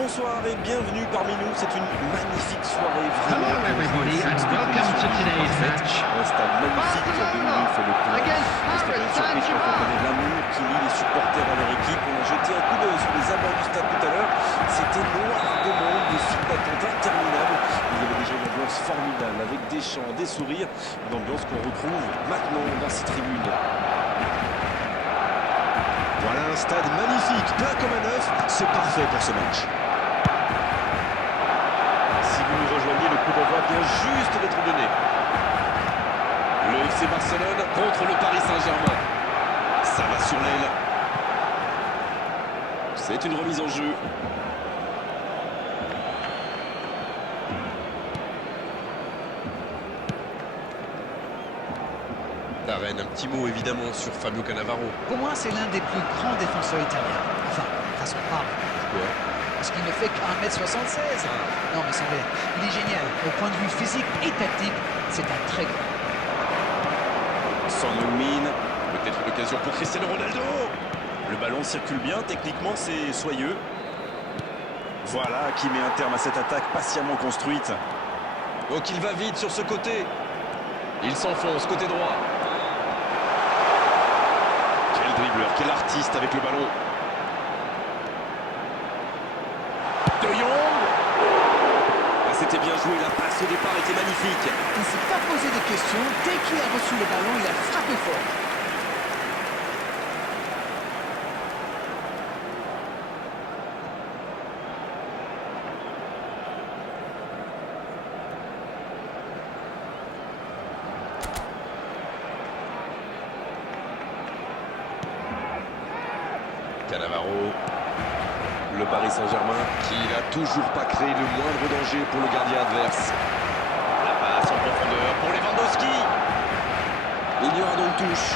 Bonsoir et bienvenue parmi nous. C'est une magnifique soirée. Hello everybody and welcome to today's match. Un stade magnifique qui a dominé fait le plein. C'était bien surpris quand on connaît l'amour qui lie les supporters à leur équipe. On a jeté un coup d'œil sur les abords du stade tout à l'heure. C'était noir de monde, des files d'attente interminables. Il y avait déjà une ambiance formidable avec des chants, des sourires. Une ambiance qu'on retrouve maintenant dans ces tribunes. Voilà un stade magnifique, plein comme un œuf. C'est parfait pour ce match. Si vous nous rejoignez, le coup d'envoi vient juste d'être donné. Le FC Barcelone contre le Paris Saint-Germain. Ça va sur l'aile. C'est une remise en jeu. Darren, un petit mot évidemment sur Fabio Cannavaro. Pour moi, c'est l'un des plus grands défenseurs italiens. Enfin, façon de parler. Pourquoi? Parce qu'il ne fait qu'un mètre 76. Non, mais sans vrai, il est génial. Au point de vue physique et tactique, c'est un très grand. Son Heung-min, peut-être une occasion pour Cristiano Ronaldo. Le ballon circule bien, techniquement c'est soyeux. Voilà qui met un terme à cette attaque patiemment construite. Donc il va vite sur ce côté. Il s'enfonce côté droit. Quel dribbleur, quel artiste avec le ballon. De Jong. Ah, c'était bien joué, la passe au départ était magnifique. Il ne s'est pas posé de questions. Dès qu'il a reçu le ballon, il a frappé fort. Cannavaro, le Paris Saint-Germain qui n'a toujours pas créé le moindre danger pour le gardien adverse. La passe en profondeur pour Lewandowski. Il y aura donc touche.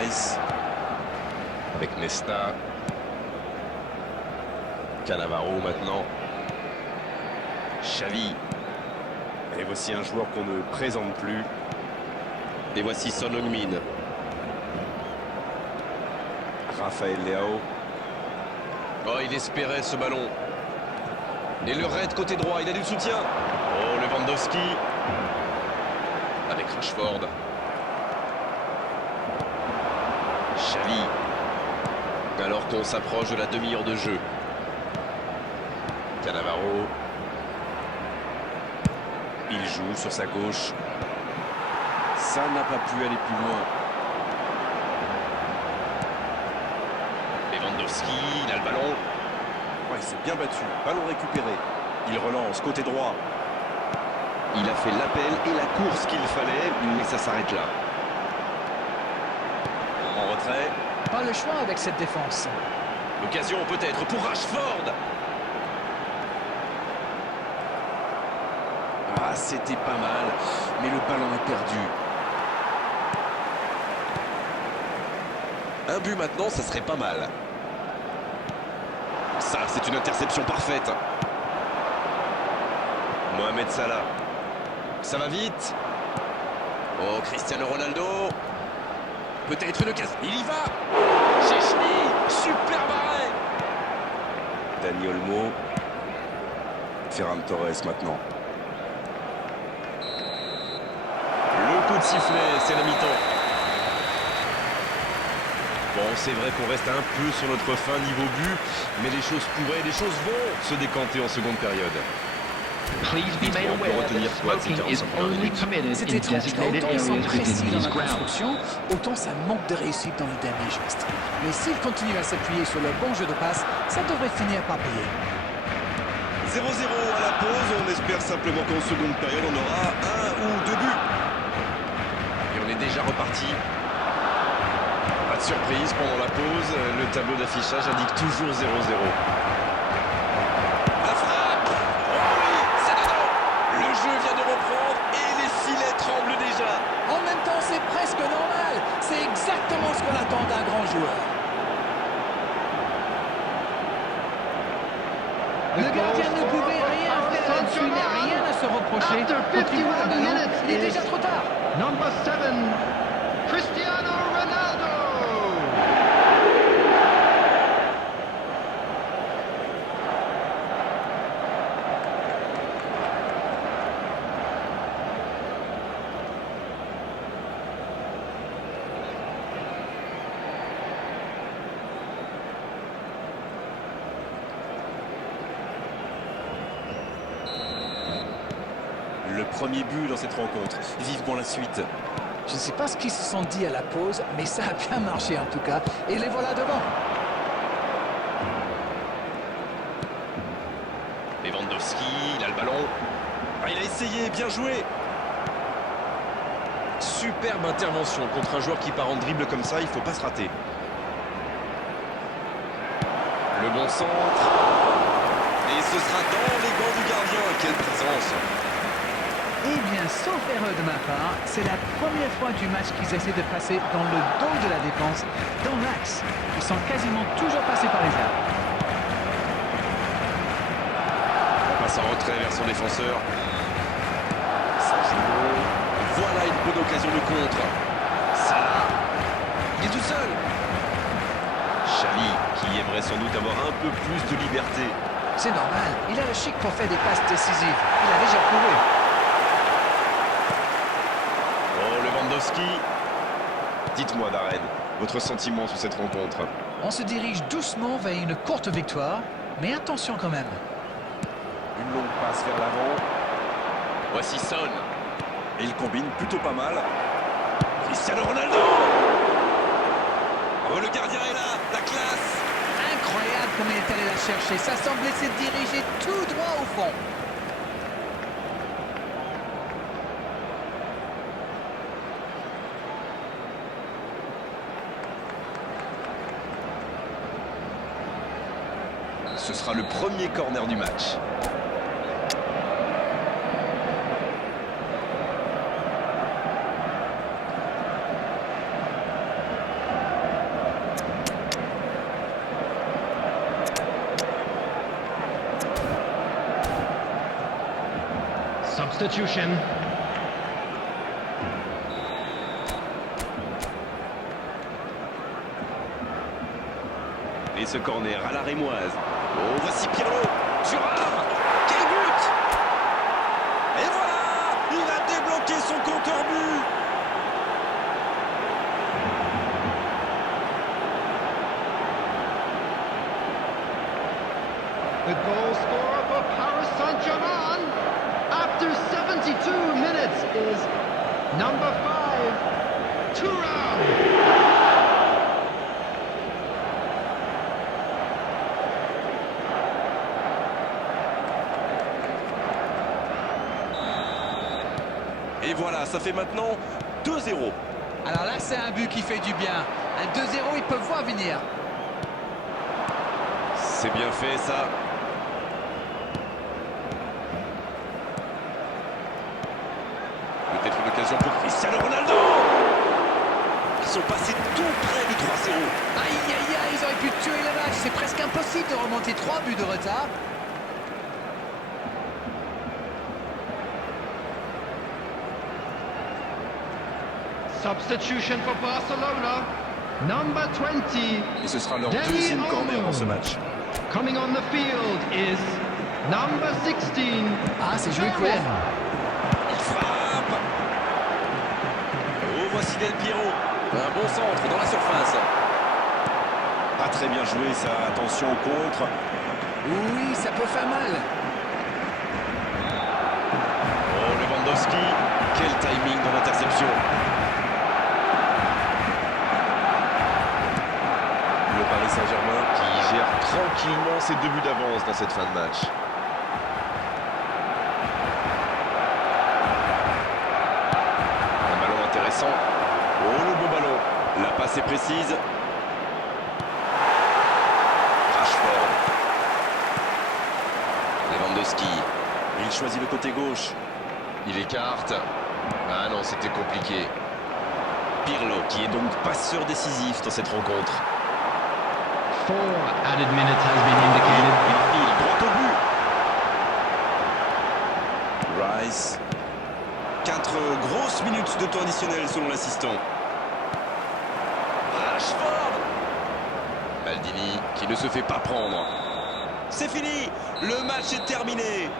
Rice avec Nesta. Cannavaro maintenant. Xavi. Et voici un joueur qu'on ne présente plus. Et voici Son Heung-min. Raphaël Leao. Oh, il espérait ce ballon. Et le raid côté droit, il a du soutien. Oh, Lewandowski. Avec Rashford. Xavi. Alors qu'on s'approche de la demi-heure de jeu. Cannavaro. Il joue sur sa gauche. Ça n'a pas pu aller plus loin. Lewandowski, il a le ballon. Ouais, il s'est bien battu. Ballon récupéré. Il relance côté droit. Il a fait l'appel et la course qu'il fallait, mais ça s'arrête là. En retrait. Pas le choix avec cette défense. L'occasion peut-être pour Rashford. Ah, c'était pas mal, mais le ballon est perdu. Un but maintenant, ça serait pas mal. Ça, c'est une interception parfaite. Mohamed Salah. Ça va vite. Oh, Cristiano Ronaldo. Peut-être une occasion. Il y va. Chechny. Super arrêt. Dani Olmo. Ferran Torres maintenant. Coup de sifflet, c'est la mi-temps. Bon, c'est vrai qu'on reste un peu sur notre fin niveau but, mais les choses pourraient, les choses vont se décanter en seconde période. Please be made aware that smoking is only permitted C'est in étrange. designated Autant ils sont areas précis within dans these la grounds. construction, autant ça manque de réussite dans le dernier geste. Mais s'ils continuent à s'appuyer sur leur bon jeu de passe, ça devrait finir par payer. 0-0 à la pause, on espère simplement qu'en seconde période on aura un ou deux buts. Et on est déjà reparti. Pas de surprise pendant la pause, le tableau d'affichage indique toujours 0-0. La frappe. Oh oui, c'est dedans. Le jeu vient de reprendre et les filets tremblent déjà. En même temps, c'est presque normal. C'est exactement ce qu'on attend d'un grand joueur. Le gardien ne pouvait rien faire là-dessus, il n'a rien à se reprocher. After Quand il voit le 51 ballon, minutes, il est déjà trop tard. Number 7, Cristiano Ronaldo. premier but dans cette rencontre. Vivement la suite. Je ne sais pas ce qu'ils se sont dit à la pause, mais ça a bien marché en tout cas. Et les voilà devant. Lewandowski, il a le ballon. Ah, il a essayé, bien joué. Superbe intervention contre un joueur qui part en dribble comme ça, il ne faut pas se rater. Le bon centre. Et ce sera dans les gants du gardien. Quelle présence. Eh bien, sauf erreur de ma part, c'est la première fois du match qu'ils essaient de passer dans le dos de la défense, dans l'axe. Ils sont quasiment toujours passés par les airs. On passe en retrait vers son défenseur. Voilà une bonne occasion de contre. Salah. Il est tout seul. Xavi, qui aimerait sans doute avoir un peu plus de liberté. C'est normal, il a le chic pour faire des passes décisives. Il a déjà prouvé. Oh, Lewandowski. Dites-moi, Darren, votre sentiment sur cette rencontre? On se dirige doucement vers une courte victoire, mais attention quand même. Une longue passe vers l'avant. Voici Son. Et il combine plutôt pas mal. Cristiano Ronaldo. Oh, le gardien est là, la classe. Incroyable comme il est allé la chercher. Ça semblait se diriger tout droit au fond. Ce sera le premier corner du match. Substitution. Et ce corner à la rémoise. Oh, voici Pirlo. Thuram. Quel but. Et voilà. Il a débloqué son compteur but. The goal scorer for Paris Saint-Germain after 72 minutes is number 5, Thuram. Et voilà, ça fait maintenant 2-0. Alors là, c'est un but qui fait du bien. Un 2-0, ils peuvent voir venir. C'est bien fait, ça. Peut-être une occasion pour Cristiano Ronaldo. Ils sont passés tout près du 3-0. Aïe, aïe, aïe, ils auraient pu tuer le match. C'est presque impossible de remonter 3 buts de retard. Substitution for Barcelona, number 20. Et ce sera leur Dani deuxième corner Olmo. dans ce match. Coming on the field is number 16. Ah, c'est joué court. Thuram. Il frappe. Oh, voici Del Piero. Un bon centre dans la surface. Pas très bien joué, ça. Attention au contre. Oui, ça peut faire mal. Oh, Lewandowski. Quel timing dans l'interception. Le Paris Saint-Germain qui gère tranquillement ses 2 buts d'avance dans cette fin de match. Un ballon intéressant. Oh, le beau ballon. La passe est précise. Rashford. Lewandowski. Il choisit le côté gauche. Il écarte. Ah non, c'était compliqué. Pirlo, qui est donc passeur décisif dans cette rencontre. 4 added minutes has been indicated. Il droit au but. Rice. 4 grosses minutes de temps additionnel selon l'assistant. Rashford. Maldini qui ne se fait pas prendre. C'est fini. Le match est terminé.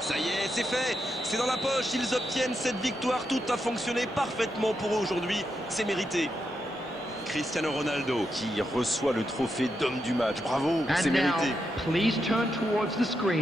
Ça y est, c'est fait. C'est dans la poche. Ils obtiennent cette victoire. Tout a fonctionné parfaitement pour eux aujourd'hui. C'est mérité. Cristiano Ronaldo qui reçoit le trophée d'homme du match. Bravo, c'est And now, mérité. please turn towards the screen.